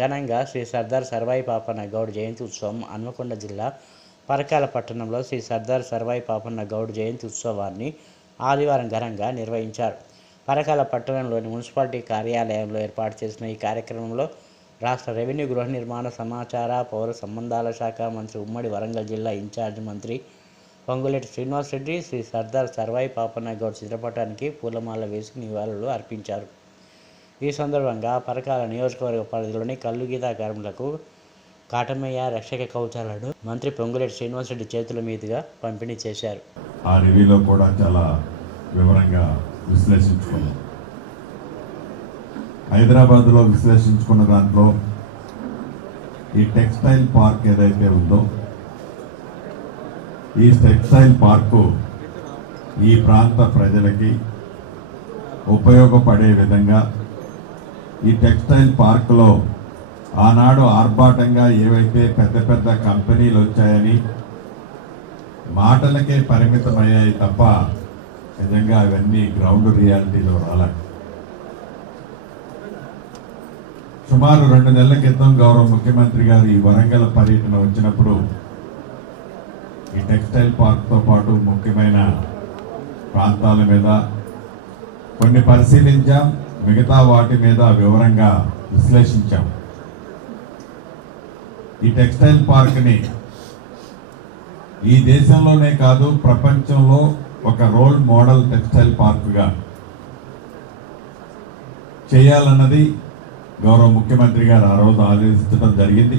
ఘనంగా శ్రీ సర్దార్ సర్వాయి పాపన్న గౌడ్ జయంతి ఉత్సవం హన్మకొండ జిల్లా పరకాల పట్టణంలో శ్రీ సర్దార్ సర్వాయి పాపన్న గౌడ్ జయంతి ఉత్సవాన్ని ఆదివారం ఘనంగా నిర్వహించారు. పరకాల పట్టణంలోని మున్సిపాలిటీ కార్యాలయంలో ఏర్పాటు చేసిన ఈ కార్యక్రమంలో రాష్ట్ర రెవెన్యూ గృహ నిర్మాణ సమాచార పౌర సంబంధాల శాఖ మంత్రి ఉమ్మడి వరంగల్ జిల్లా ఇన్ఛార్జ్ మంత్రి పొంగులేటి శ్రీనివాస్ రెడ్డి శ్రీ సర్దార్ సర్వాయి పాపన్న గౌడ్ చిత్రపటానికి పూలమాల వేసి నివాళులు అర్పించారు. ఈ సందర్భంగా పరకాల నియోజకవర్గ పరిధిలోని కళ్ళు గీతా కార్మికులకు కాటమయ్య రక్షక కవచాలను మంత్రి పొంగులేటి శ్రీనివాసరెడ్డి చేతుల మీదుగా పంపిణీ చేశారు. ఆ రివ్యూలో కూడా చాలా వివరంగా విశ్లేషించుకున్నాం. హైదరాబాద్లో విశ్లేషించుకున్న దాంట్లో ఈ టెక్స్టైల్ పార్క్ ఏదైతే ఉందో ఈ టెక్స్టైల్ పార్కు ఈ ప్రాంత ప్రజలకి ఉపయోగపడే విధంగా ఈ టెక్స్టైల్ పార్కులో ఆనాడు ఆర్భాటంగా ఏవైతే పెద్ద పెద్ద కంపెనీలు వచ్చాయని మాటలకే పరిమితమయ్యాయి తప్ప నిజంగా అవన్నీ గ్రౌండ్ రియాలిటీలో రాలే. సుమారు రెండు నెలల క్రితం గౌరవ ముఖ్యమంత్రి గారు ఈ వరంగల్ పర్యటన వచ్చినప్పుడు ఈ టెక్స్టైల్ పార్క్తో పాటు ముఖ్యమైన ప్రాంతాల మీద కొన్ని పరిశీలించాం. మిగతా వాటి మీద వివరంగా విశ్లేషించాం. ఈ టెక్స్టైల్ పార్క్ని ఈ దేశంలోనే కాదు ప్రపంచంలో ఒక రోల్ మోడల్ టెక్స్టైల్ పార్క్గా చేయాలన్నది గౌరవ ముఖ్యమంత్రి గారు ఆ రోజు ఆలోచించడం జరిగింది.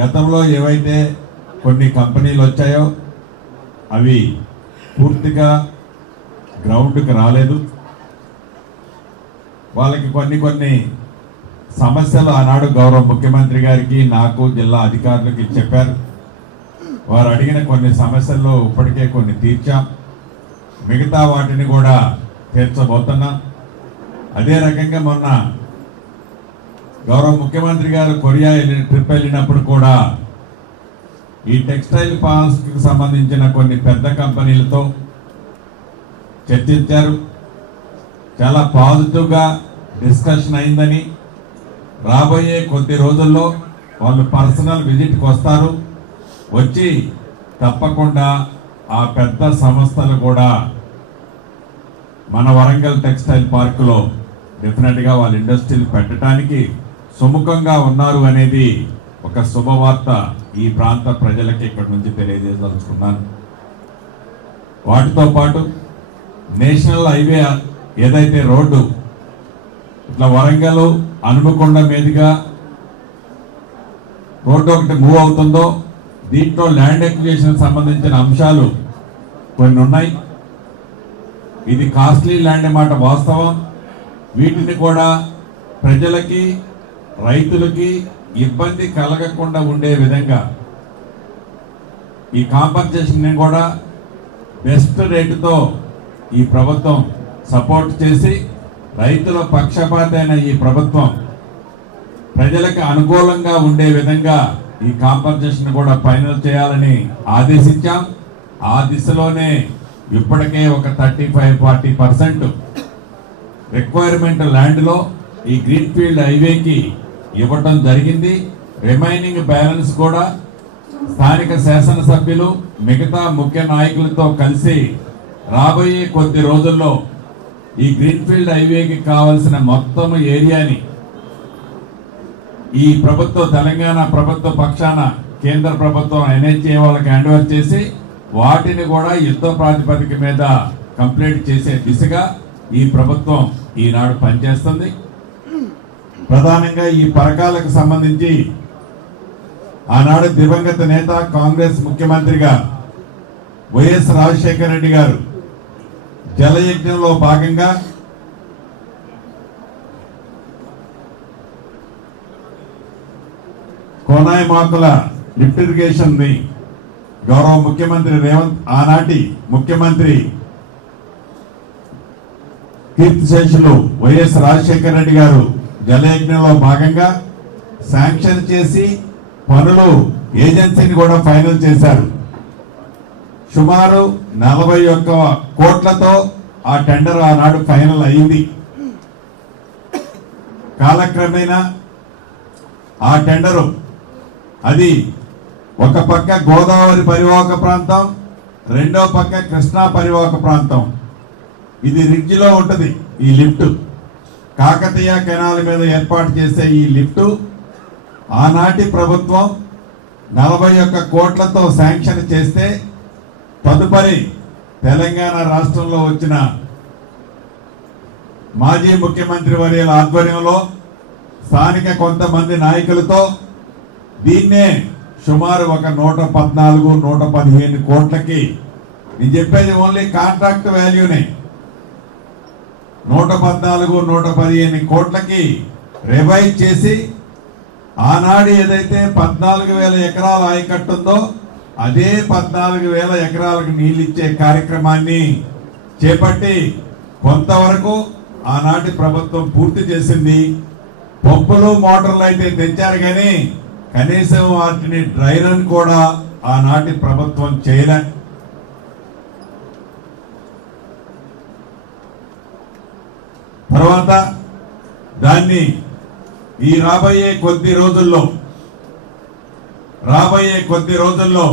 గతంలో ఏవైతే కొన్ని కంపెనీలు వచ్చాయో అవి పూర్తిగా గ్రౌండ్కి రాలేదు. వాళ్ళకి కొన్ని కొన్ని సమస్యలు ఆనాడు గౌరవ ముఖ్యమంత్రి గారికి నాకు జిల్లా అధికారులకి చెప్పారు. వారు అడిగిన కొన్ని సమస్యల్లో ఇప్పటికే కొన్ని తీర్చాం. మిగతా వాటిని కూడా తీర్చబోతున్నాం. అదే రకంగా మొన్న గౌరవ ముఖ్యమంత్రి గారు కొరియా వెళ్ళిన ట్రిప్ వెళ్ళినప్పుడు కూడా ఈ టెక్స్టైల్ పార్క్కి సంబంధించిన కొన్ని పెద్ద కంపెనీలతో చర్చించారు. చాలా పాజిటివ్గా డిస్కషన్ అయిందని. రాబోయే కొద్ది రోజుల్లో వాళ్ళు పర్సనల్ విజిట్కి వస్తారు. వచ్చి తప్పకుండా ఆ పెద్ద సంస్థలు కూడా మన వరంగల్ టెక్స్టైల్ పార్కులో డెఫినెట్గా వాళ్ళ ఇండస్ట్రీలు పెట్టడానికి సుముఖంగా ఉన్నారు అనేది ఒక శుభవార్త ఈ ప్రాంత ప్రజలకి ఇక్కడి నుంచి తెలియజేయదలుచుకున్నాను. వాటితో పాటు నేషనల్ హైవే ఏదైతే రోడ్డు ఇట్లా వరంగల్ అనుమకొండ మీదుగా రోడ్డు ఒకటి మూవ్ అవుతుందో దీంట్లో ల్యాండ్ ఎక్విజేషన్ సంబంధించిన అంశాలు కొన్ని ఉన్నాయి. ఇది కాస్ట్లీ ల్యాండ్ మాట వాస్తవం. వీటిని కూడా ప్రజలకి రైతులకి ఇబ్బంది కలగకుండా ఉండే విధంగా ఈ కాంపన్సేషన్ కూడా బెస్ట్ రేటుతో ఈ ప్రభుత్వం సపోర్ట్ చేసి రైతుల పక్షపాతైన ఈ ప్రభుత్వం ప్రజలకు అనుకూలంగా ఉండే విధంగా ఈ కాంపన్సేషన్ కూడా ఫైనల్ చేయాలని ఆదేశించాం. ఆ దిశలోనే ఇప్పటికే ఒక thirty five forty percent requirement ల్యాండ్లో ఈ గ్రీన్ ఫీల్డ్ హైవేకి ఇవ్వటం జరిగింది. రిమైనింగ్ బ్యాలెన్స్ కూడా స్థానిక శాసనసభ్యులు మిగతా ముఖ్య నాయకులతో కలిసి రాబోయే కొద్ది రోజుల్లో ఈ గ్రీన్ఫీల్డ్ హైవేకి కావలసిన మొత్తం ఏరియాని ఈ ప్రభుత్వ తెలంగాణ ప్రభుత్వ పక్షాన కేంద్ర ప్రభుత్వం ఎన్హెచ్ఏ వాళ్ళకి హ్యాండ్ ఓవర్ చేసి వాటిని కూడా యుద్ధ ప్రాతిపదిక మీద కంప్లీట్ చేసే దిశగా ఈ ప్రభుత్వం ఈనాడు పనిచేస్తుంది. ప్రధానంగా ఈ పరకాలకు సంబంధించి ఆనాడు దివంగత నేత కాంగ్రెస్ ముఖ్యమంత్రిగా వైఎస్ రాజశేఖర రెడ్డి గారు జలయజ్ఞంలో భాగంగా కోనాయి మాకుల లిఫ్ట్ ఇరిగేషన్ని గౌరవ ముఖ్యమంత్రి రేవంత్ ఆనాటి ముఖ్యమంత్రి కీర్తిశేషులు వైఎస్ రాజశేఖర రెడ్డి గారు జలయజ్ఞంలో భాగంగా శాంక్షన్ చేసి పనులు ఏజెన్సీని కూడా ఫైనల్ చేశారు. సుమారు నలభై ఒక్క కోట్లతో ఆ టెండర్ ఆనాడు ఫైనల్ అయింది. కాలక్రమేణా ఆ టెండరు అది ఒక పక్క గోదావరి పరివాహక ప్రాంతం రెండో పక్క కృష్ణా పరివాహక ప్రాంతం. ఇది రిడ్జ్లో ఉంటుంది ఈ లిఫ్ట్. కాకతీయ కెనాల్ మీద ఏర్పాటు చేసే ఈ లిఫ్ట్ ఆనాటి ప్రభుత్వం నలభై ఒక్క కోట్లతో శాంక్షన్ చేస్తే తదుపరి తెలంగాణ రాష్ట్రంలో వచ్చిన మాజీ ముఖ్యమంత్రి వర్యుల ఆధ్వర్యంలో స్థానిక కొంతమంది నాయకులతో దీన్నే సుమారు ఒక నూట పద్నాలుగు నూట పదిహేను కోట్లకి నేను చెప్పేది ఓన్లీ కాంట్రాక్ట్ వాల్యూనే నూట పద్నాలుగు నూట పదిహేను కోట్లకి రివైజ్ చేసి ఆనాడు ఏదైతే పద్నాలుగు వేల ఎకరాల ఆయకట్టు ఉందో అదే పద్నాలుగు వేల ఎకరాలకు నీళ్ళు ఇచ్చే కార్యక్రమాన్ని చేపట్టి కొంతవరకు ఆనాటి ప్రభుత్వం పూర్తి చేసింది. పంపులు మోటార్లు అయితే తెచ్చారు కానీ కనీసం వాటిని డ్రై రన్ కూడా ఆనాటి ప్రభుత్వం చేయలే. తర్వాత దాన్ని ఈ రాబోయే కొద్ది రోజుల్లో రాబోయే కొద్ది రోజుల్లో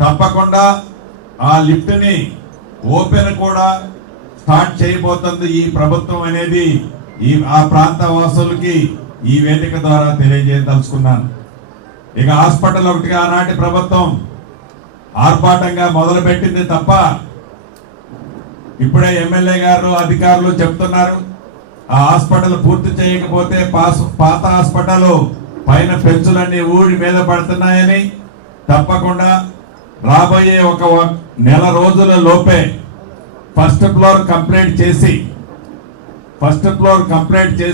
తప్పకుండా ఆ లిఫ్ట్ని ఓపెన్ కూడా స్టార్ట్ చేయబోతుంది ఈ ప్రభుత్వం అనేది. ఈ ఆ ప్రాంత వాసులకి ఈ వేదిక ద్వారా తెలియజేయదలుచుకున్నాను. ఇక హాస్పిటల్ ఒకటిగా ఆనాటి ప్రభుత్వం ఆర్భాటంగా మొదలుపెట్టింది తప్ప ఇప్పుడే ఎమ్మెల్యే గారు అధికారులు చెప్తున్నారు. ఆ హాస్పిటల్ పూర్తి చేయకపోతే పాస్ పాత హాస్పిటల్ పైన పెంచులన్నీ ఊడి మీద పడుతున్నాయని తప్పకుండా రాబోయే ఒక నెల రోజుల లోపే ఫస్ట్ ఫ్లోర్ కంప్లీట్ చేసి ఫస్ట్ ఫ్లోర్ కంప్లీట్ చేసి